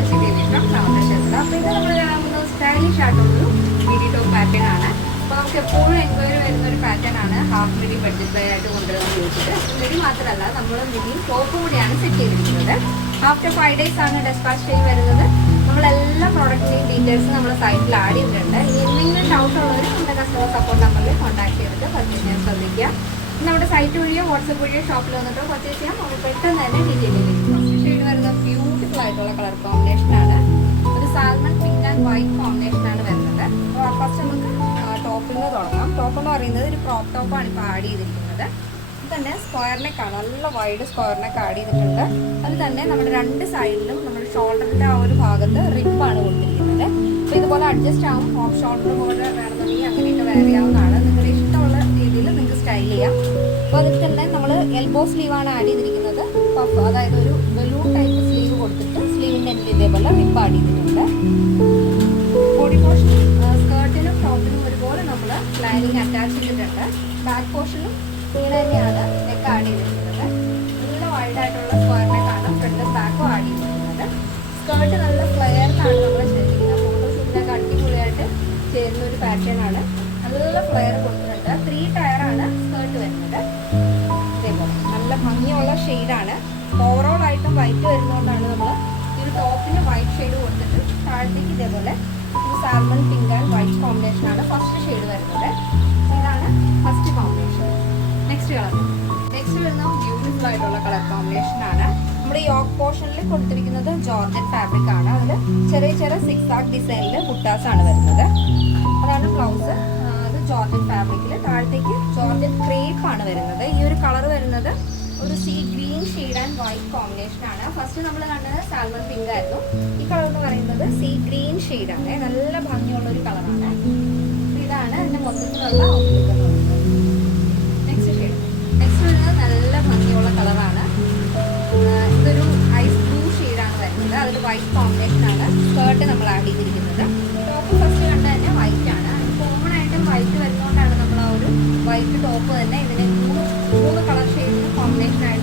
അപ്പോൾ ഇത് നമ്മൾ കാണുന്നത് സ്റ്റൈലിഷ് ആയിട്ടുള്ളൊരു മിഡി ടോപ്പ് പാറ്റേൺ ആണ്. അപ്പോൾ നമുക്ക് എപ്പോഴും എൻക്വയറി വരുന്ന ഒരു പാറ്റേൺ ആണ് ഹാഫ് മിഡി ബഡ്ജറ്റ് ബൈ ആയിട്ട് കൊണ്ടുവരുന്നത് ചോദിച്ചിട്ട്. മിഡി മാത്രമല്ല നമ്മൾ മിഡിയും ടോപ്പും കൂടിയാണ് സെറ്റ് ചെയ്തിരിക്കുന്നത്. ആഫ്റ്റർ 5 days ആണ് ഡെസ്പാച്ച് ടൈം വരുന്നത്. നമ്മളെല്ലാ പ്രോഡക്റ്റിൻ്റെയും ഡീറ്റെയിൽസ് നമ്മുടെ സൈറ്റിൽ ആഡ് ചെയ്തിട്ടുണ്ട്. ഇനി എന്തെങ്കിലും ഡൗട്ട് ഉള്ളവർ നമ്മുടെ കസ്റ്റമർ സപ്പോർട്ട് നമ്പറിൽ കോൺടാക്ട് ചെയ്തിട്ട് പർച്ചേസ് ചെയ്യാൻ ശ്രദ്ധിക്കുക. നമ്മുടെ സൈറ്റ് വഴിയോ വാട്സപ്പ് വഴിയോ ഷോപ്പിൽ വന്നിട്ടോ പർച്ചേസ് ചെയ്യാം. നമുക്ക് പെട്ടെന്ന് തന്നെ ഡീറ്റെയിൽ ഫസ്റ്റ് ഷെയ്ഡ് വരുന്ന ബ്യൂട്ടിഫുൾ ആയിട്ടുള്ള കളർ കോമ്പിനേഷനാണ്. ഒരു സാൽമൺ പിങ്ക് ആൻഡ് വൈറ്റ് കോമ്പിനേഷനാണ് വരുന്നത്. അപ്പോൾ ഫസ്റ്റ് നമുക്ക് ടോപ്പിൽ നിന്ന് തുടങ്ങാം. ടോപ്പ് എന്ന് പറയുന്നത് ഒരു ക്രോപ്പ് ടോപ്പാണ് ഇപ്പോൾ ആഡ് ചെയ്തിരിക്കുന്നത്. തന്നെ സ്ക്വയർ നെക്കാണ്, നല്ല വൈഡ് സ്ക്വയർ നെക്ക് ആഡ് ചെയ്തിട്ടുണ്ട്. അത് തന്നെ നമ്മുടെ രണ്ട് സൈഡിലും നമ്മുടെ ഷോൾഡറിൻ്റെ ആ ഒരു ഭാഗത്ത് റിബാണ് കൊടുത്തിരിക്കുന്നത്. അപ്പോൾ ഇതുപോലെ അഡ്ജസ്റ്റ് ആവും. ഓഫ് ഷോൾഡർ പോലെ വേണമെന്നുണ്ടെങ്കിൽ അങ്ങനെയൊക്കെ വെയർ ചെയ്യാവുന്നതാണ്. നിങ്ങളുടെ ഇഷ്ടമുള്ള രീതിയിൽ നിങ്ങൾക്ക് സ്റ്റൈൽ ചെയ്യാം. അപ്പോൾ അതിൽ തന്നെ നമ്മൾ എൽബോ സ്ലീവാണ് ആഡ് ചെയ്തിരിക്കുന്നത്. പഫ്, അതായത് ഒരു ബലൂൺ ടൈപ്പ് സ്ലീവ് കൊടുത്തിട്ട് സ്ലീവിൻ്റെ എൻഡിൽ ഇതേപോലെ റിബ് ആഡ് ചെയ്തിട്ടുണ്ട്. ബോഡി പോർഷൻ സ്കേർട്ടിനും ടോപ്പിനും ഒരുപോലെ നമ്മൾ ലൈനിങ് അറ്റാച്ച് ചെയ്തിട്ടുണ്ട്. ബാക്ക് പോർഷനും ഇങ്ങനെ തന്നെയാണ് നെക്ക് ആഡ് ചെയ്തിരിക്കുന്നത്. നല്ല വൈഡായിട്ടുള്ള സ്ക്വയർ നെക്കാണ് ഫ്രണ്ടും ബാക്കും ആഡ് ചെയ്തിരിക്കുന്നത്. സ്കേർട്ട് നല്ല ഫ്ലെയറിലാണ് നമ്മൾ ചെയ്തിരിക്കുന്നത്. ഫോട്ടോഷൂട്ടിനൊക്കെ അടിപൊളിയായിട്ട് ചേരുന്ന ഒരു പാറ്റേൺ ആണ്. നല്ല ഫ്ലെയർ കൊടുത്തിട്ടുണ്ട്. 3 ടയറാണ് സ്കേർട്ട് വരുന്നത്. ഇതേപോലെ നല്ല ഭംഗിയുള്ള ഷെയ്ഡാണ്. ഓവറോൾ ആയിട്ടും വൈറ്റ് വരുന്നതുകൊണ്ടാണ് നമ്മൾ ഈ ഒരു ടോപ്പിന് വൈറ്റ് ഷെയ്ഡ് കൊടുത്തിട്ട് താഴത്തേക്ക് ഇതേപോലെ ഒരു സാൽമൺ പിങ്ക് ആൻഡ് വൈറ്റ് കോമ്പിനേഷനാണ് ഫസ്റ്റ് ഷെയ്ഡ് വരുന്നത്. ഇതാണ് ഫസ്റ്റ് കോമ്പിനേഷൻ. നെക്സ്റ്റ് വരുന്ന ബ്യൂട്ടിഫുൾ ആയിട്ടുള്ള കളർ കോമ്പിനേഷനാണ്. നമ്മുടെ യോക്ക് പോർഷനിൽ കൊടുത്തിരിക്കുന്നത് ജോർജറ്റ് ഫാബ്രിക് ആണ്. അതിൽ ചെറിയ ചെറിയ സിക്സാക് ഡിസൈനിൽ ബുട്ടാസ് ആണ് വരുന്നത്. അതാണ് ബ്ലൗസ്. അത് ജോർജറ്റ് ഫാബ്രിക്കിൽ താഴത്തേക്ക് ജോർജറ്റ് ക്രേപ്പ് ആണ് വരുന്നത്. ഈ ഒരു കളർ വരുന്നത് ഒരു see green shade and white combination ആണ്. ഫസ്റ്റ് നമ്മൾ കണ്ടത് സാൽമൺ പിങ്ക് ആയിരുന്നു. ഈ കളർ എന്ന് പറയുന്നത് സീ ഗ്രീൻ ഷെയ്ഡാണ്. നല്ല ഭംഗിയുള്ള ഒരു കളറാണ്. ഇതാണ് അതിൻ്റെ മൊത്തത്തിലുള്ള ഔട്ട്ലുക്ക് എന്ന് പറയുന്നത്. നെക്സ്റ്റ് വരുന്നത് നല്ല ഭംഗിയുള്ള കളറാണ്. ഇതൊരു ഐസ് ബ്ലൂ ഷെയ്ഡാണ് വരുന്നത്. അതൊരു വൈറ്റ് കോമ്പിനേഷനാണ്. സ്കേർട്ട് നമ്മൾ ആഡ് ചെയ്തിരിക്കുന്നത്. ടോപ്പ് ഫസ്റ്റ് കണ്ട തന്നെ വൈറ്റ് ആണ്. കോമൺ ആയിട്ടും വൈറ്റ് വരുന്നതുകൊണ്ടാണ് നമ്മൾ ആ ഒരു വൈറ്റ് ടോപ്പ് തന്നെ ഇതിനെ മൂന്ന് കളർ ഷെയ്ഡിന് കോമ്പിനേഷൻ ആയിട്ട്